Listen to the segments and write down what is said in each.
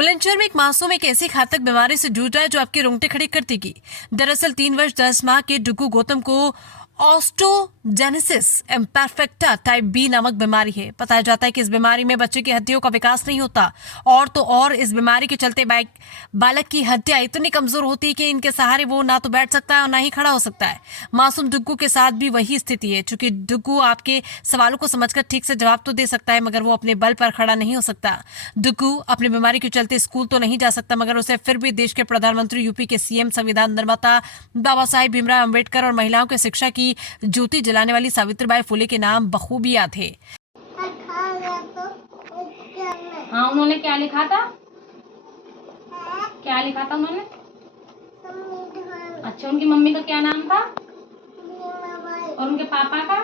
बुलंदशहर में एक मासूम एक ऐसी घातक बीमारी से जूझ रहा है जो आपके रोंगटे खड़े कर देगी। दरअसल 3 वर्ष 10 माह के डुग्गू गौतम को ऑस्टोजेनेसिस इम्परफेक्टा टाइप बी नामक बीमारी है। बताया जाता है कि इस बीमारी में बच्चे की हड्डियों का विकास नहीं होता और तो और इस बीमारी के चलते बालक की हड्डियां इतनी कमजोर होती है कि इनके सहारे वो ना तो बैठ सकता है और ना ही खड़ा हो सकता है। मासूम डुग्गू के साथ भी वही स्थिति है। चूंकि डुग्गू आपके सवालों को समझकर ठीक से जवाब तो दे सकता है मगर वो अपने बल पर खड़ा नहीं हो सकता। डुग्गू अपनी बीमारी के चलते स्कूल तो नहीं जा सकता मगर उसे फिर भी देश के प्रधानमंत्री, यूपी के सीएम, संविधान निर्माता बाबा साहेब भीमराव अम्बेडकर और महिलाओं की शिक्षा की ज्योति जलाने वाली सावित्रीबाई फुले के नाम बखूबी याद थे। हाँ, उन्होंने क्या लिखा था? क्या लिखा था उन्होंने? अच्छा, उनकी मम्मी का क्या नाम था? और उनके पापा का?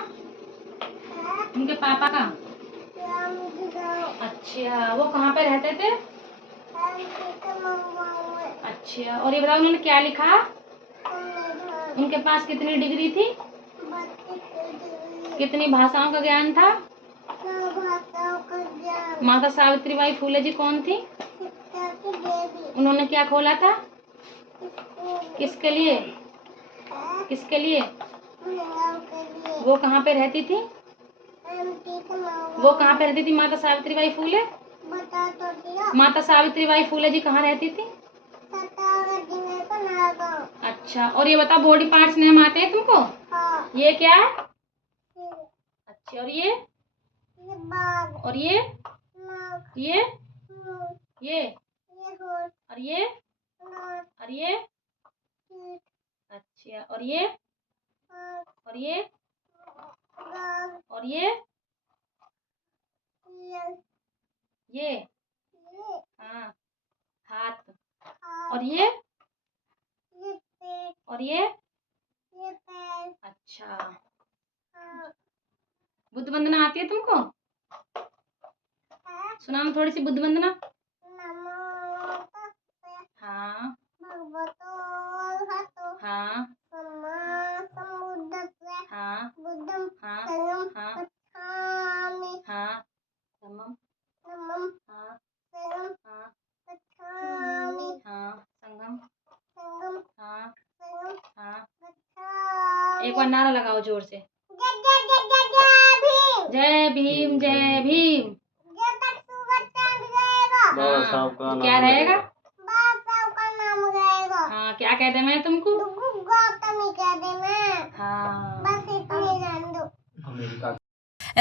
उनके पापा का? अच्छा, वो कहाँ पे रहते थे? अच्छा, और ये बताओ उन्होंने क्या लिखा? उनके पास कितनी डिग्री थी? कितनी भाषाओं का ज्ञान था? माता सावित्रीबाई फुले जी कौन थी? उन्होंने क्या खोला था? किसके लिए? किसके लिए? वो कहाँ पे रहती थी? वो कहाँ पे रहती थी माता सावित्रीबाई फुले? माता सावित्रीबाई फुले जी कहाँ रहती थी? अच्छा, और ये बताओ बॉडी पार्ट्स नाम आते हैं तुमको? हाँ। ये क्या है? अच्छा, और ये? और ये? ये? और ये? और ये? अच्छा, और ये? और ये? और ये? ये? हाँ, हाथ। और ये? और ये? अच्छा, बुद्ध वंदना आती है तुमको? सुनाओ थोड़ी सी बुद्ध वंदना। हाँ, हाँ, हाँ, हाँ, हाँ, हाँ, समम, हाँ, हाँ, हाँ, संगम, हाँ, हाँ। एक बार नारा लगाओ जोर से। जय भीम जय भीम। हाँ, तो क्या रहेगा? हाँ, क्या कहते मैं तुमको? हाँ, बस इतनी जान दो।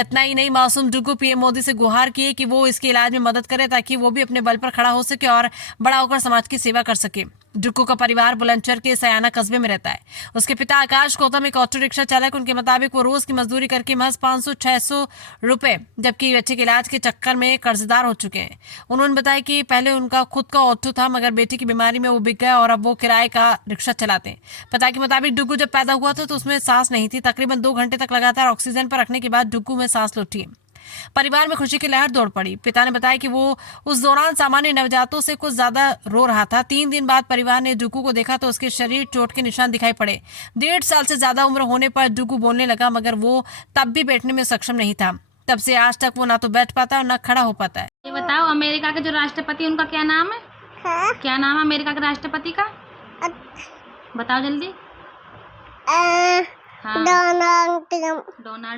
इतना ही नहीं, मासूम डुग्गू पीएम मोदी से गुहार किए कि वो इसके इलाज में मदद करे ताकि वो भी अपने बल पर खड़ा हो सके और बड़ा होकर समाज की सेवा कर सके। डुग्गू का परिवार बुलंदशहर के सयाना कस्बे में रहता है। उसके पिता आकाश गौतम एक ऑटो रिक्शा चालक। उनके मुताबिक वो रोज की मजदूरी करके महज 500-600 रुपए, जबकि बच्चे के इलाज के चक्कर में कर्जदार हो चुके हैं। उन्होंने बताया कि पहले उनका खुद का ऑटो था मगर बेटी की बीमारी में वो बिक गया और अब वो किराए का रिक्शा चलाते हैं। पिता के मुताबिक डुग्गू जब पैदा हुआ था तो उसमें सांस नहीं थी। तकरीबन 2 घंटे तक लगातार ऑक्सीजन पर रखने के बाद डुग्गू में सांस लौटी। परिवार में खुशी की लहर दौड़ पड़ी। पिता ने बताया कि वो उस दौरान सामान्य नवजातों से कुछ ज्यादा रो रहा था। 3 दिन बाद परिवार ने डुग्गू को देखा तो उसके शरीर चोट के निशान दिखाई पड़े। 1.5 साल से ज्यादा उम्र होने पर डुग्गू बोलने लगा मगर वो तब भी बैठने में सक्षम नहीं था। तब से आज तक वो ना तो बैठ पाता और ना खड़ा हो पाता है। ये बताओ अमेरिका के जो राष्ट्रपति उनका क्या नाम है? हाँ? क्या नाम है अमेरिका के राष्ट्रपति का? बताओ जल्दी। हाँ। Donald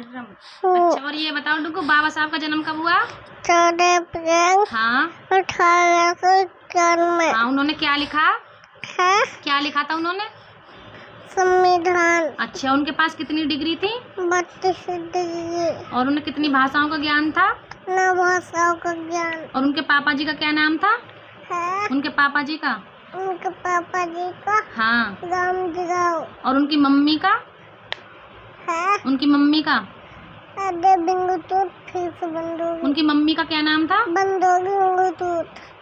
Trump. अच्छा, और ये बताओ डुग्गू बाबा साहब का जन्म कब हुआ? 14 अप्रैल। हाँ, 1891 में। हाँ, उन्होंने क्या लिखा? हाँ? क्या लिखा था उन्होंने? संविधान। अच्छा, उनके पास कितनी डिग्री थी? 32 डिग्री। और उन्हें कितनी भाषाओं का ज्ञान था? 9 भाषाओं का ज्ञान। और उनके पापा जी का क्या नाम था? हाँ? उनके पापा जी का? उनके पापा जी का? हाँ, रामजीराव। और उनकी मम्मी का? हाँ? उनकी मम्मी का? उनकी मम्मी का क्या नाम था?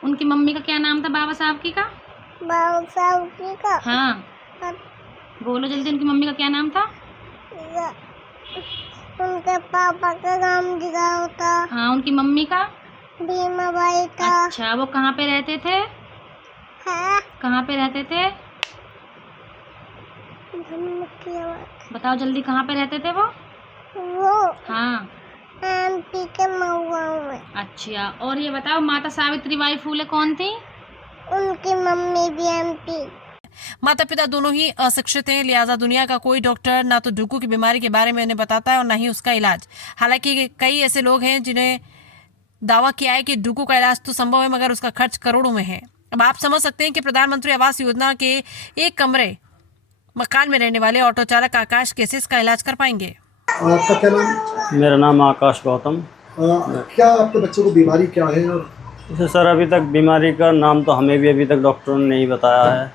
उनकी मम्मी का क्या नाम था बाबा साहब की का? बाबा साहब की का? हाँ, बोलो जल्दी। उनकी मम्मी का क्या नाम था? उनके पापा का रामजीराव था। हाँ, उनकी मम्मी का? भीमाबाई का। अच्छा, वो कहाँ पे रहते थे? हाँ? कहाँ पे रहते थे? बताओ जल्दी, कहाँ पे रहते थे वो? हाँ, एमपी के मऊ गाँव में। अच्छा, और ये बताओ माता सावित्रीबाई फुले कौन थी? उनकी मम्मी भी एमपी। माता पिता दोनों ही अशिक्षित हैं, लिहाजा दुनिया का कोई डॉक्टर ना तो डुग्गू की बीमारी के बारे में उन्हें बताता है और ना ही उसका इलाज। हालांकि कई ऐसे लोग हैं जिन्हें दावा किया है कि डुग्गू का इलाज तो संभव है मगर उसका खर्च करोड़ों में है। अब आप समझ सकते हैं कि प्रधानमंत्री आवास योजना के एक कमरे मकान में रहने वाले ऑटो चालक आकाश कैसे इसका इलाज कर पाएंगे। आपका क्या नाम? मेरा नाम आकाश गौतम। क्या आपके बच्चे को बीमारी क्या है? और जैसे सर अभी तक बीमारी का नाम तो हमें भी अभी तक डॉक्टरों ने नहीं बताया है,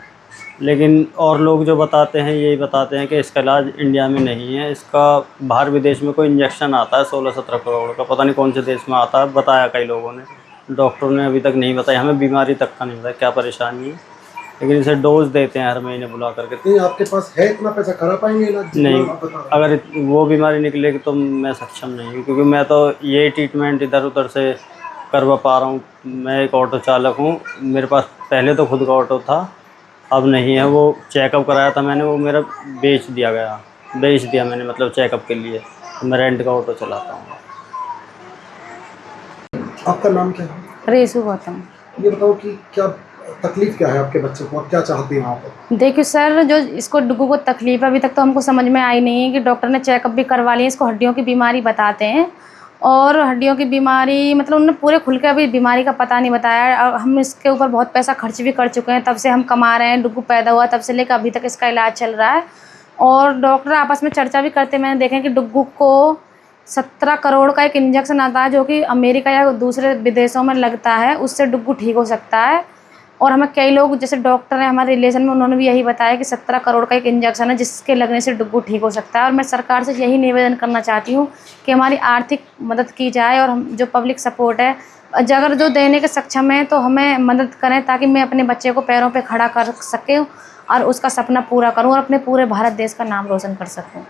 लेकिन और लोग जो बताते हैं यही बताते हैं कि इसका इलाज इंडिया में नहीं है। इसका बाहर विदेश में कोई इंजेक्शन आता है 16-17 करोड़ का, पता नहीं कौन से देश में आता है, बताया कई लोगों ने। डॉक्टरों ने अभी तक नहीं बताया, हमें बीमारी तक का नहीं बताया क्या परेशानी है, लेकिन इसे डोज देते हैं हर महीने बुला करके। नहीं आपके पास है इतना पैसा, करा पाएंगे इलाज? नहीं, अगर वो बीमारी निकलेगी तो मैं सक्षम नहीं हूँ, क्योंकि मैं तो ये ट्रीटमेंट इधर उधर से करवा पा रहा हूँ। मैं एक ऑटो चालक हूँ, मेरे पास पहले तो खुद का ऑटो था, अब नहीं है। वो चेकअप कराया था मैंने, वो मेरा बेच दिया मैंने, मतलब चेकअप के लिए। तो मैं रेंट का ऑटो चलाता हूँ। आपका नाम क्या है? रेसू गौतम। ये बताओ कि क्या तकलीफ क्या है आपके बच्चे को, आप क्या चाहते हैं आप? देखिए सर, जो इसको डुग्गू को तकलीफ है अभी तक तो हमको समझ में आई नहीं है कि डॉक्टर ने चेकअप भी करवा लिया। इसको हड्डियों की बीमारी बताते हैं और हड्डियों की बीमारी मतलब उन्होंने पूरे खुल के अभी बीमारी का पता नहीं बताया। और हम इसके ऊपर बहुत पैसा खर्च भी कर चुके हैं, तब से हम कमा रहे हैं। डुग्गू पैदा हुआ तब से लेकर अभी तक इसका इलाज चल रहा है। और डॉक्टर आपस में चर्चा भी करते, मैंने देखा कि डुग्गू को 17 करोड़ का एक इंजेक्शन आता है जो कि अमेरिका या दूसरे विदेशों में लगता है, उससे डुग्गू ठीक हो सकता है। और हमें कई लोग जैसे डॉक्टर हैं हमारे रिलेशन में, उन्होंने भी यही बताया कि 17 करोड़ का एक इंजेक्शन है जिसके लगने से डुग्गू ठीक हो सकता है। और मैं सरकार से यही निवेदन करना चाहती हूँ कि हमारी आर्थिक मदद की जाए और हम जो पब्लिक सपोर्ट है अगर जो देने के सक्षम है तो हमें मदद करें, ताकि मैं अपने बच्चे को पैरों पे खड़ा कर सकूँ और उसका सपना पूरा करूँ और अपने पूरे भारत देश का नाम रोशन कर सकूँ।